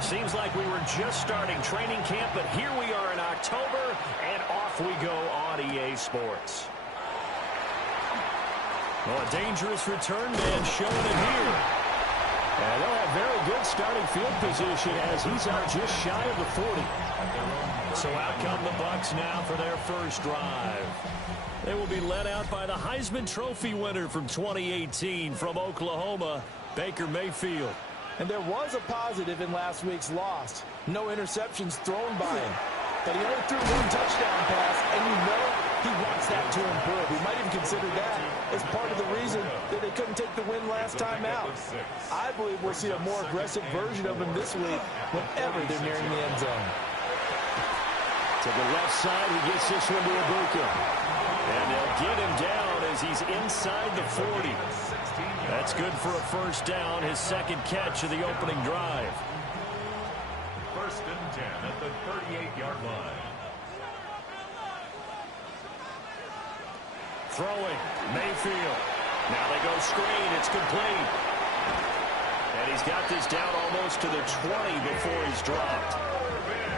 Seems like we were just starting training camp, but here we are in October, and off we go on EA Sports. Well, a dangerous return man showing it here. And they'll have very good starting field position as he's out just shy of the 40. So out come the Bucs now for their first drive. They will be led out by the Heisman Trophy winner from 2018 from Oklahoma, Baker Mayfield. And there was a positive in last week's loss. No interceptions thrown by him. But he only threw one touchdown pass, and you know he wants that to improve. He might even consider that as part of the reason that they couldn't take the win last time out. I believe we'll see a more aggressive version of him this week whenever they're nearing the end zone. To the left side, he gets this one to Ibuka. And they'll get him down as he's inside the 40. That's good for a first down, his second catch of the opening drive. First and 10 at the 38-yard line. Throwing, Mayfield. Now they go screen, it's complete. And he's got this down almost to the 20 before he's dropped.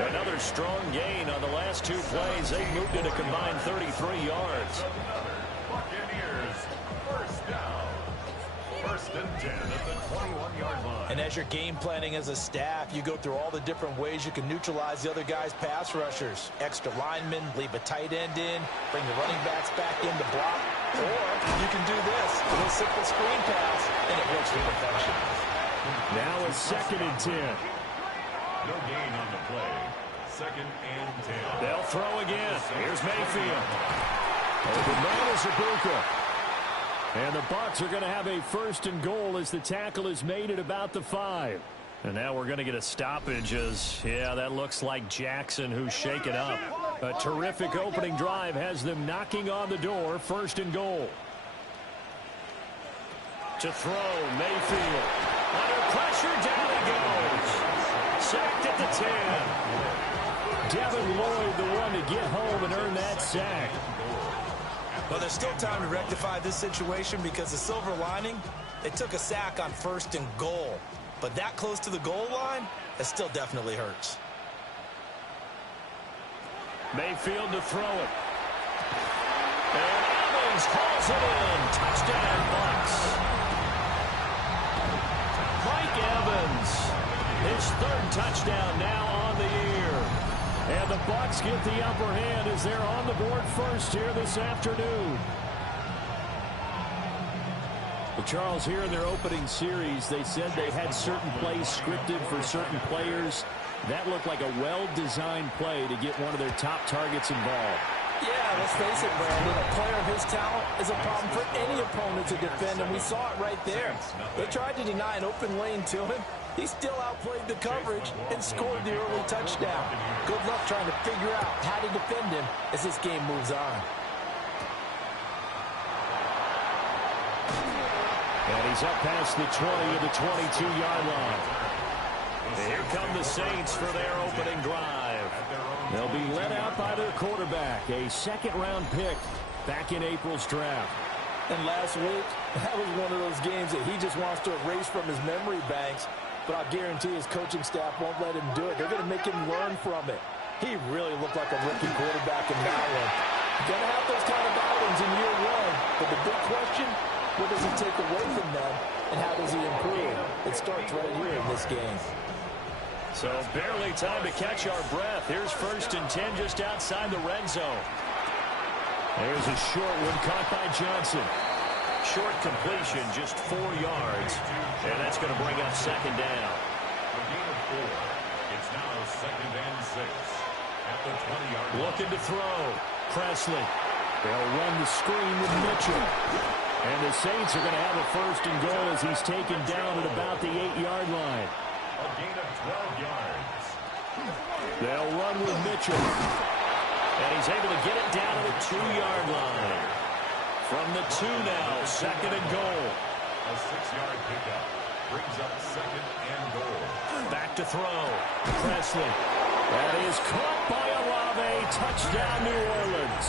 Another strong gain on the last two plays. They moved it a combined 33 yards. Buccaneers, first down. First and 10 at the 21-yard line. And as you're game planning as a staff, you go through all the different ways you can neutralize the other guy's pass rushers. Extra linemen, leave a tight end in, bring the running backs back in to block. Or you can do this, a little simple screen pass, and it works to perfection. Now it's second and 10. No gain on the play. Second and 10. They'll throw again. Here's Mayfield. Open man is Ibuka. And the Bucs are going to have a first and goal as the tackle is made at about the 5. And now we're going to get a stoppage as, yeah, that looks like Jackson who's shaken up. A terrific opening drive has them knocking on the door. First and goal. To throw, Mayfield. Under pressure, down he goes. Sacked at the 10. Devin Lloyd, the one to get home and earn that sack. Well, there's still time to rectify this situation because the silver lining, they took a sack on first and goal. But that close to the goal line, it still definitely hurts. Mayfield to throw it. And Evans hauls it in. Touchdown, Bucs. Mike Evans, his third touchdown now on the year. And the Bucs get the upper hand as they're on the board first here this afternoon. Well, Charles, here in their opening series, they said they had certain plays scripted for certain players. That looked like a well-designed play to get one of their top targets involved. Yeah, let's face it, Brandon. A player of his talent is a problem for any opponent to defend, and we saw it right there. They tried to deny an open lane to him. He still outplayed the coverage and scored the early touchdown. Good luck trying to figure out how to defend him as this game moves on. And he's up past the 20 of the 22-yard line. Here come the Saints for their opening drive. They'll be led out by their quarterback, a second-round pick back in April's draft. And last week, that was one of those games that he just wants to erase from his memory banks. But I'll guarantee his coaching staff won't let him do it. They're going to make him learn from it. He really looked like a rookie quarterback in that one. Going to have those kind of outings in year one. But the big question, what does he take away from them, and how does he improve? It starts right here in this game. So barely time to catch our breath. Here's first and 10 just outside the red zone. There's a short one caught by Johnson. Short completion, just 4 yards. And that's going to bring up second down. A gain of 4. It's now second and 6 at the 20-yard line. Looking to throw. Presley. They'll run the screen with Mitchell. And the Saints are going to have a first and goal as he's taken down at about the 8-yard line. A gain of 12 yards. They'll run with Mitchell. And he's able to get it down to the 2-yard line. From the 2 now, second and goal. A 6-yard pickup brings up second and goal. Back to throw. Presley. That is caught by Olave. Touchdown, New Orleans.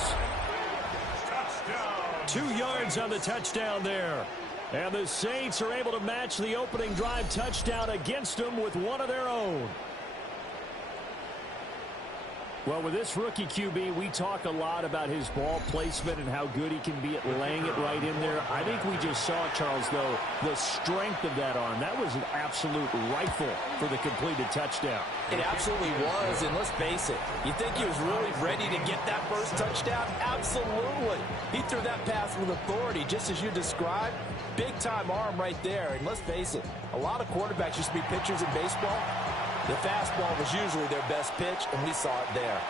Touchdown. 2 yards on the touchdown there. And the Saints are able to match the opening drive touchdown against them with one of their own. Well, with this rookie QB, we talk a lot about his ball placement and how good he can be at laying it right in there. I think we just saw, Charles, though, the strength of that arm. That was an absolute rifle for the completed touchdown. It absolutely was, and let's face it, you think he was really ready to get that first touchdown? Absolutely. He threw that pass with authority, just as you described. Big-time arm right there, and let's face it, a lot of quarterbacks used to be pitchers in baseball. The fastball was usually their best pitch, and we saw it there.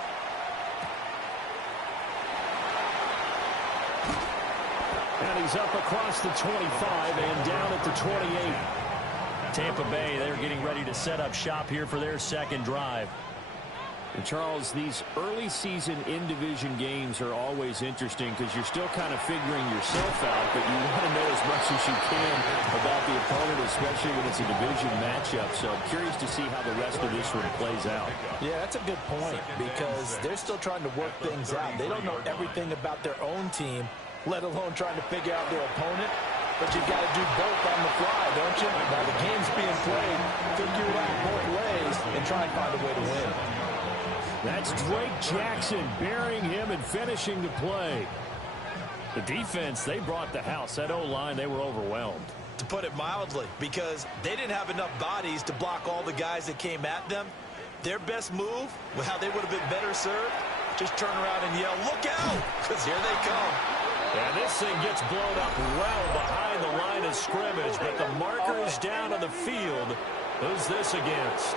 And he's up across the 25 and down at the 28. Tampa Bay, they're getting ready to set up shop here for their second drive. And Charles, these early season in-division games are always interesting because you're still kind of figuring yourself out, but you want to know as much as you can about the opponent, especially when it's a division matchup. So I'm curious to see how the rest of this one plays out. Yeah, that's a good point because they're still trying to work things out. They don't know everything about their own team, let alone trying to figure out their opponent. But you've got to do both on the fly, don't you? Now the game's being played, figure it out both ways, and try and find a way to win. That's Drake Jackson burying him and finishing the play. The defense, they brought the house. That O-line, they were overwhelmed. To put it mildly, because they didn't have enough bodies to block all the guys that came at them. Their best move, well, they would have been better served. Just turn around and yell, look out, because here they come. And this thing gets blown up well behind the line of scrimmage, but the marker is down on the field. Who's this against?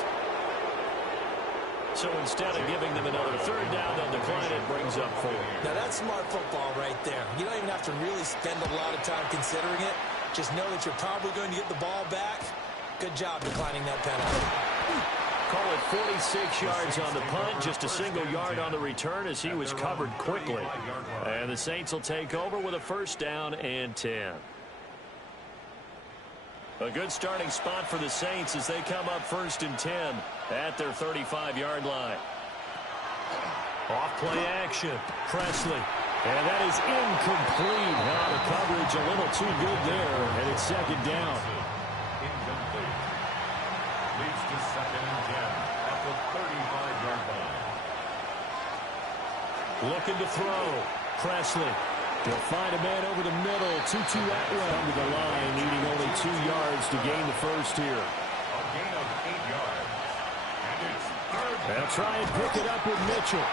So instead of giving them another third down, they'll decline it, brings up 4. Now that's smart football right there. You don't even have to really spend a lot of time considering it. Just know that you're probably going to get the ball back. Good job declining that penalty. Call it 46 yards on the punt, just a single yard on the return as he was covered quickly. And the Saints will take over with a first down and 10. A good starting spot for the Saints as they come up first and 10 at their 35-yard line. Off play action. Presley. And that is incomplete. Now the coverage a little too good there, and it's second down. Incomplete. Leads to second and 10 at the 35-yard line. Looking to throw. Presley. He'll find a man over the middle. 2-2 Atwell under the line, needing only 2 yards to gain the first here. A gain of 8 yards. And it's third. They'll try and pick it up with Mitchell.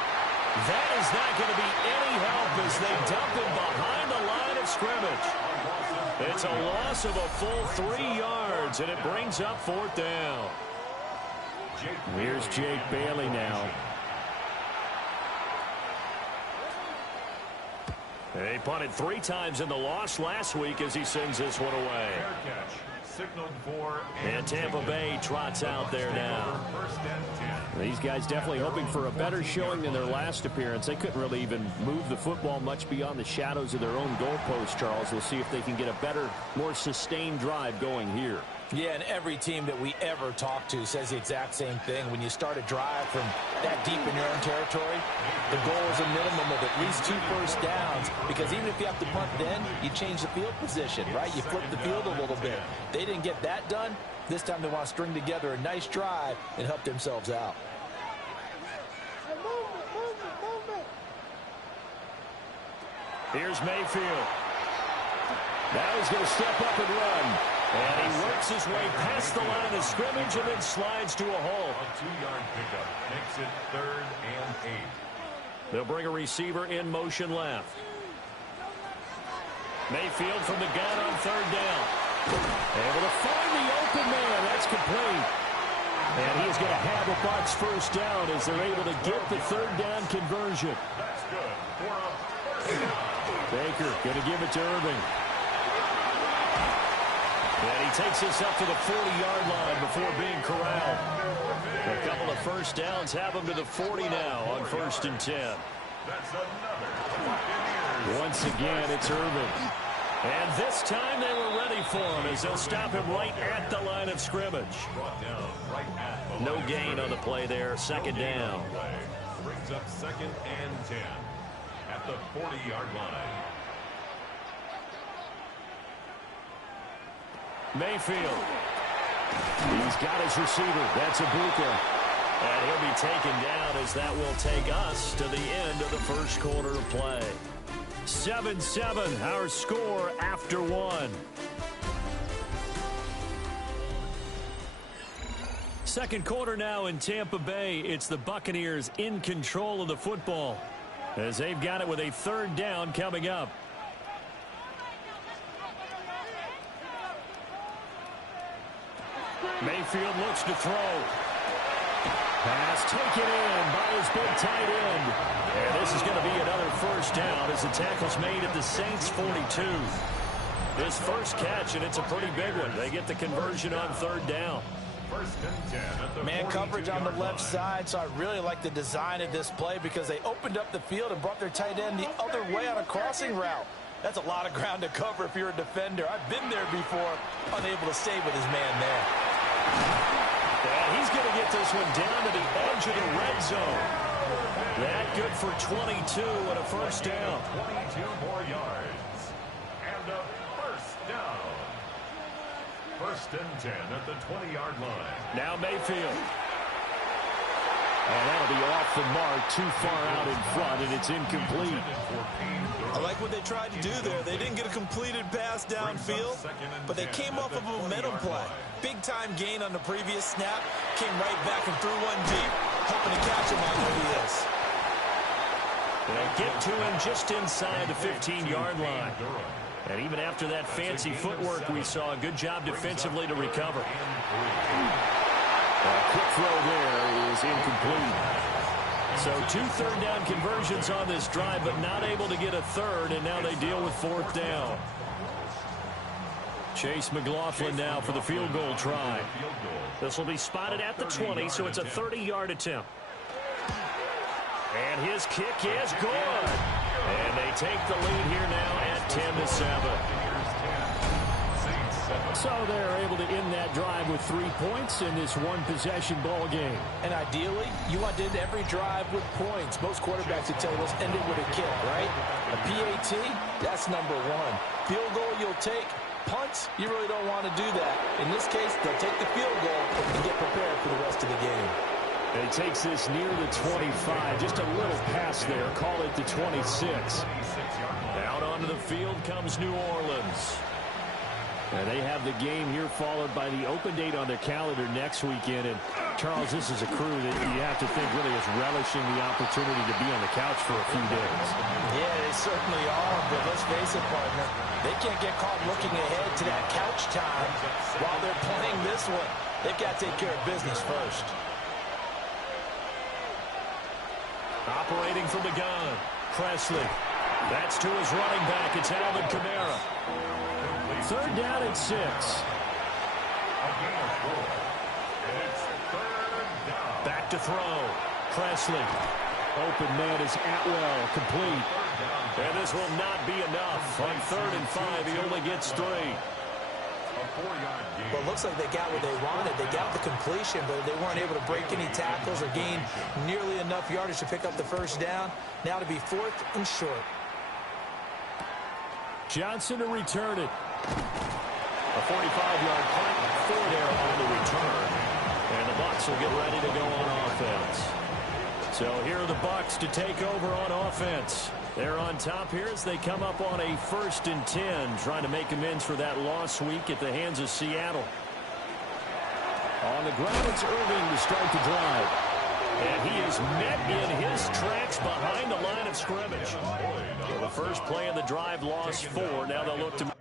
That is not going to be any help as they dump him behind the line of scrimmage. It's a loss of a full 3 yards, and it brings up fourth down. Here's Jake Bailey now. They punted 3 times in the loss last week as he sends this one away. Fair catch. Signaled for. And Tampa Bay trots out there now. First and 10. These guys definitely hoping for a better showing than their last appearance. They couldn't really even move the football much beyond the shadows of their own goalpost, Charles. We'll see if they can get a better, more sustained drive going here. Yeah, and every team that we ever talk to says the exact same thing. When you start a drive from that deep in your own territory, the goal is a minimum of at least 2 first downs, because even if you have to punt then, you change the field position, right? You flip the field a little bit. They didn't get that done. This time they want to string together a nice drive and help themselves out. Here's Mayfield. Now he's going to step up and run. And he works his way past the line of scrimmage and then slides to a hole. A 2-yard pickup makes it third and 8. They'll bring a receiver in motion left. Mayfield from the gun on third down. Able to find the open man. That's complete. And he's going to have a Bucs first down as they're able to get the third down conversion. That's good for a first down. Baker going to give it to Irving. And he takes us up to the 40-yard line before being corralled. A couple of first downs have him to the 40 now on first and 10. That's another. Once again, it's Irving. And this time they were ready for him as they'll stop him right at the line of scrimmage. Brought down right at the No line. gain on the play there. Second down. Brings up second and 10 at the 40-yard line. Mayfield. He's got his receiver. That's Ibuka. And he'll be taken down as that will take us to the end of the first quarter of play. 7-7, our score after one. Second quarter now in Tampa Bay. It's the Buccaneers in control of the football as they've got it with a third down coming up. Mayfield looks to throw. Pass taken in by his big tight end. And this is going to be another first down as the tackle's made at the Saints' 42. His first catch, and it's a pretty big one. They get the conversion on third down. First and 10 at the Man coverage on the left side, so I really like the design of this play because they opened up the field and brought their tight end the other way on a crossing route. That's a lot of ground to cover if you're a defender. I've been there before, unable to stay with his man there. And he's going to get this one down to the edge of the red zone. That good for 22 and a first down. 22 more yards. And a first down. First and 10 at the 20-yard line. Now Mayfield. And that'll be off the mark, too far out in front, and it's incomplete. I like what they tried to do there. They didn't get a completed pass downfield, but they came off of a momentum play. Big-time gain on the previous snap, came right back and threw one deep, hoping to catch him on where he is. They'll get to him just inside the 15-yard line. And even after that fancy footwork we saw, a good job defensively to recover. A quick throw there is incomplete. So 2 third-down conversions on this drive, but not able to get a third, and now they deal with fourth down. Chase McLaughlin now for the field goal try. This will be spotted at the 20, so it's a 30-yard attempt. And his kick is good. And they take the lead here now at 10-7. So they're able to end that drive with 3 points in this one-possession ball game. And ideally, you want to end every drive with points. Most quarterbacks would tell you, let's end it with a kick, right? A PAT, that's number one. Field goal you'll take. Punts, you really don't want to do that. In this case, they'll take the field goal and get prepared for the rest of the game. And he takes this near the 25. Just a little pass there. Call it the 26. Out onto the field comes New Orleans. And they have the game here followed by the open date on their calendar next weekend. And, Charles, this is a crew that you have to think really is relishing the opportunity to be on the couch for a few days. Yeah, they certainly are. But let's face it, partner, they can't get caught looking ahead to that couch time while they're playing this one. They've got to take care of business first. Operating from the gun, Presley. That's to his running back. It's Alvin Kamara. Third down and 6. Back to throw. Presley. Open man is Atwell. Complete. And this will not be enough. On 3rd and 5, he only gets 3. Well, it looks like they got what they wanted. They got the completion, but they weren't able to break any tackles or gain nearly enough yardage to pick up the first down. Now to be 4th and short. Johnson to return it. A 45-yard punt for there on the return. And the Bucs will get ready to go on offense. So here are the Bucs to take over on offense. They're on top here as they come up on a 1st and 10, trying to make amends for that lost week at the hands of Seattle. On the ground, it's Irving to start the drive. And he is met in his tracks behind the line of scrimmage. So the first play of the drive lost 4. Now they'll look to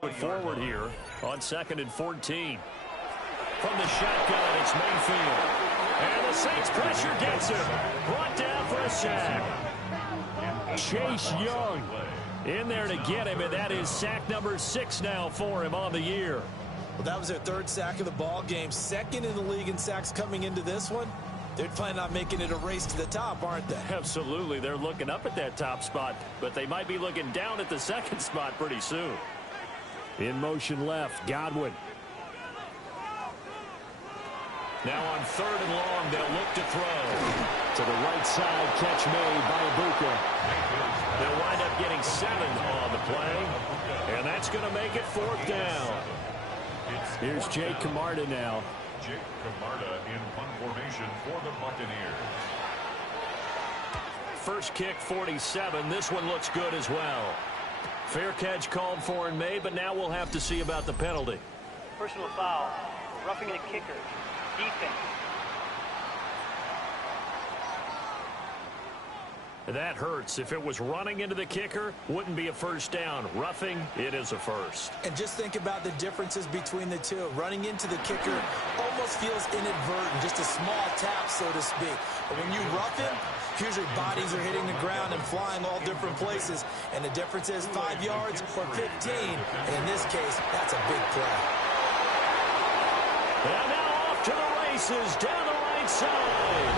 Forward here on 2nd and 14. From the shotgun, it's Mayfield. And the Saints pressure gets him. Brought down for a sack. Chase Young in there to get him, and that is sack number 6 now for him on the year. Well, that was their 3rd sack of the ball game. 2nd in the league in sacks coming into this one. They're planning on making it a race to the top, aren't they? Absolutely. They're looking up at that top spot, but they might be looking down at the 2nd spot pretty soon. In motion left, Godwin. Now on 3rd and long, they'll look to throw. To the right side, catch made by Ibuka. They'll wind up getting 7 on the play, and that's going to make it 4th down. Here's Jake Camarda now. Jake Camarda in punt formation for the Buccaneers. First kick, 47. This one looks good as well. Fair catch called for and made, but now we'll have to see about the penalty. Personal foul, roughing the kicker, defense. That hurts. If it was running into the kicker, wouldn't be a first down. Roughing, it is a first. And just think about the differences between the two. Running into the kicker almost feels inadvertent, just a small tap, so to speak. But when you rough him, usually bodies are hitting the ground and flying all different places. And the difference is 5 yards or 15. And in this case, that's a big play. And now off to the races down the right side.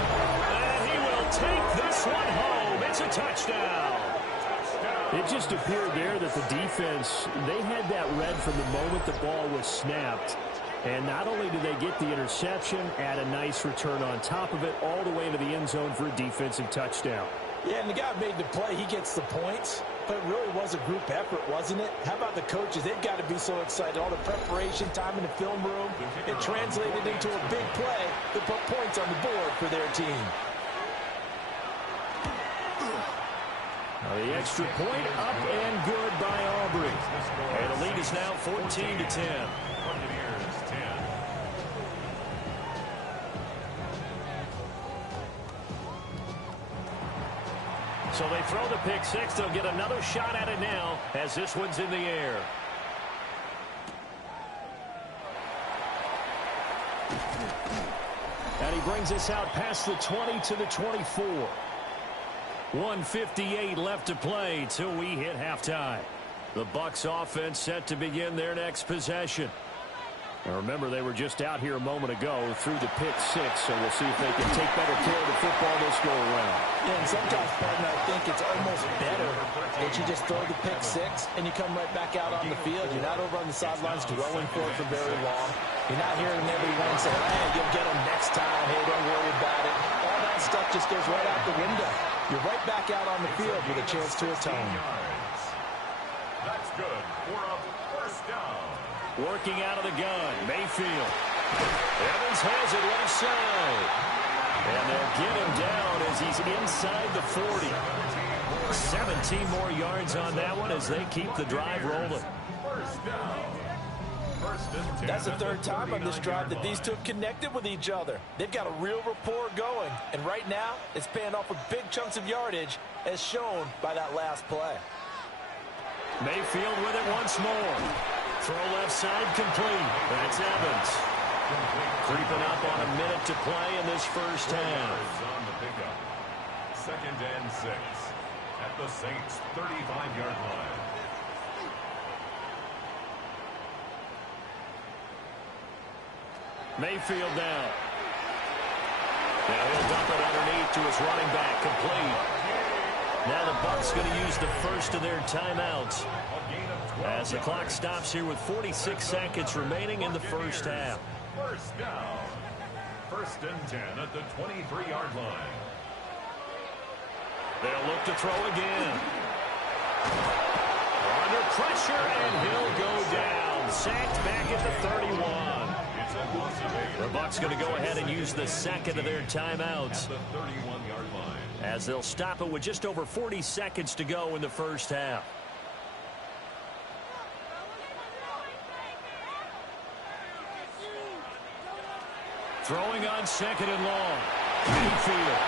And he will take this one home. It's a touchdown. It just appeared there that the defense, they had that read from the moment the ball was snapped. And not only did they get the interception, add a nice return on top of it, all the way into the end zone for a defensive touchdown. Yeah, and the guy made the play. He gets the points. But it really was a group effort, wasn't it? How about the coaches? They've got to be so excited. All the preparation, time in the film room. It translated into a big play that put points on the board for their team. The extra point up and good by Aubrey. And the lead is now 14-10. Buccaneers 10. So they throw the pick 6. They'll get another shot at it now as this one's in the air. And he brings us out past the 20 to the 24. 1:58 left to play till we hit halftime. The Bucs offense set to begin their next possession. And remember, they were just out here a moment ago through the pick 6, so we'll see if they can take better care of the football this go around. Yeah, and sometimes, partner, I think it's almost better that you just throw the pick 6 and you come right back out on the field. You're not over on the sidelines dwelling for it for very long. You're not hearing everyone say, hey, you'll get them next time. Hey, don't worry about it. All that stuff just goes right out the window. You're right back out on the field with a chance to atone. That's good for a first down. Working out of the gun, Mayfield. Evans has it left side. And they'll get him down as he's inside the 40. 17 more yards on that one as they keep the drive rolling. First down. First and 10. That's the 3rd time on this drive that these two have connected with each other. They've got a real rapport going. And right now, it's paying off with big chunks of yardage, as shown by that last play. Mayfield with it once more. Throw left side complete. That's Evans. Creeping up on a minute to play in this first half. On the pickup. 2nd and 6 at the Saints' 35-yard line. Mayfield now. Now he'll dump it underneath to his running back, complete. Now the Bucs going to use the first of their timeouts as the clock stops here with 46 seconds remaining in the first half. First down. 1st and 10 at the 23-yard line. They'll look to throw again. Under pressure, and he'll go down. Sacked back at the 31. The Bucs going to go ahead and use the second of their timeouts The 31-yard line. as they'll stop it with just over 40 seconds to go in the first half. Throwing on 2nd and long. Mayfield.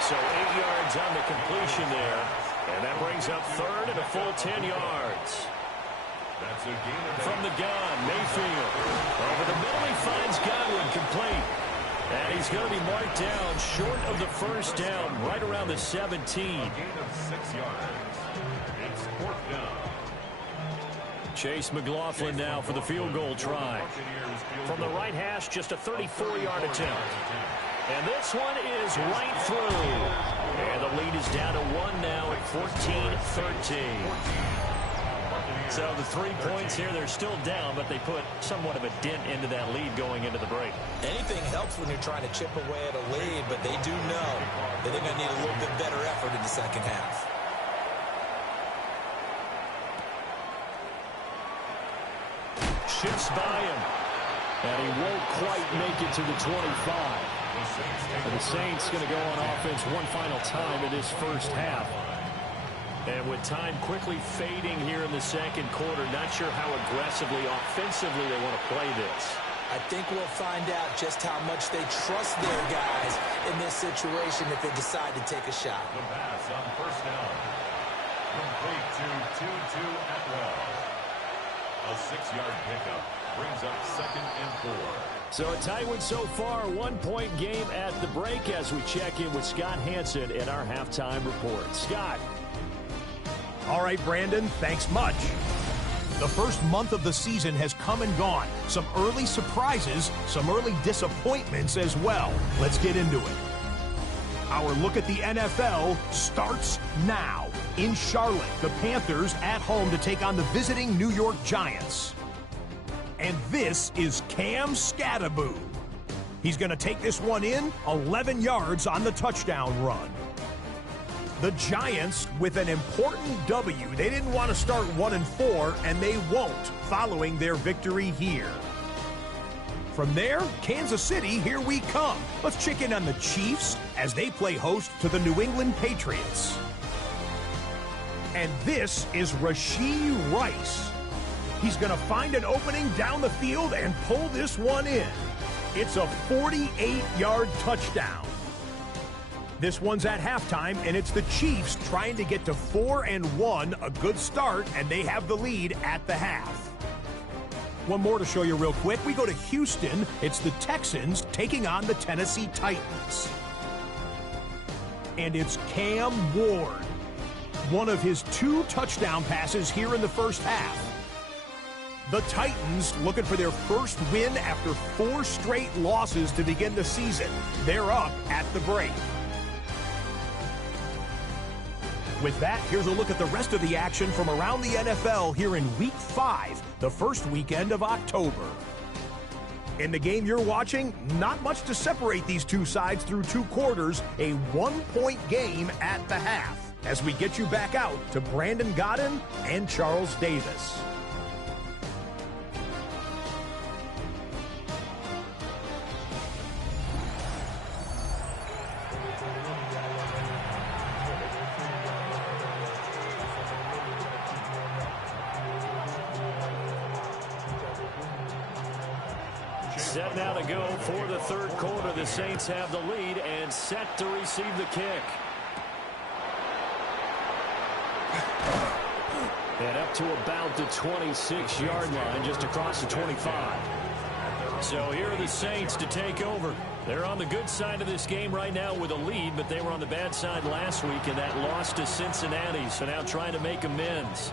So 8 yards on the completion there. And that brings up 3rd and a full 10 yards. That's a gain of 8. From the gun, Mayfield. Over the middle, he finds Godwin, complete. And he's going to be marked down short of the first down, right around the 17. A gain of 6 yards. It's 4th down. Chase McLaughlin now for the field goal try. From the right hash, just a 34-yard attempt. And this one is right through. And the lead is down to 1 now at 14-13. So the 3 points here, they're still down, but they put somewhat of a dent into that lead going into the break. Anything helps when you're trying to chip away at a lead, but they do know that they're going to need a little bit better effort in the second half. Shifts by him, and he won't quite make it to the 25. And the Saints going to go on offense one final time in this first half. And with time quickly fading here in the second quarter, not sure how aggressively, offensively they want to play this. I think we'll find out just how much they trust their guys in this situation if they decide to take a shot. The pass on 1st down. Complete to Tutu Atwell. A 6-yard pickup brings up 2nd and 4. So a tight one so far, 1-point game at the break as we check in with Scott Hansen in our halftime report. Scott. All right, Brandon, thanks much. The first month of the season has come and gone. Some early surprises, some early disappointments as well. Let's get into it. Our look at the NFL starts now. In Charlotte, the Panthers at home to take on the visiting New York Giants. And this is Cam Scattaboo. He's going to take this one in, 11 yards on the touchdown run. The Giants with an important W. They didn't want to start 1-4, and they won't following their victory here. From there, Kansas City, here we come. Let's check in on the Chiefs as they play host to the New England Patriots. And this is Rashee Rice. He's going to find an opening down the field and pull this one in. It's a 48-yard touchdown. This one's at halftime, and it's the Chiefs trying to get to 4-1, a good start, and they have the lead at the half. One more to show you real quick. We go to Houston. It's the Texans taking on the Tennessee Titans. And it's Cam Ward. One of his 2 touchdown passes here in the first half. The Titans looking for their first win after 4 straight losses to begin the season. They're up at the break. With that, here's a look at the rest of the action from around the NFL here in Week 5, the first weekend of October. In the game you're watching, not much to separate these two sides through 2 quarters, a 1-point game at the half, as we get you back out to Brandon Godden and Charles Davis. Set now to go for the third quarter. The Saints have the lead and set to receive the kick. And up to about the 26-yard line, just across the 25. So here are the Saints to take over. They're on the good side of this game right now with a lead, but they were on the bad side last week in that loss to Cincinnati. So now trying to make amends.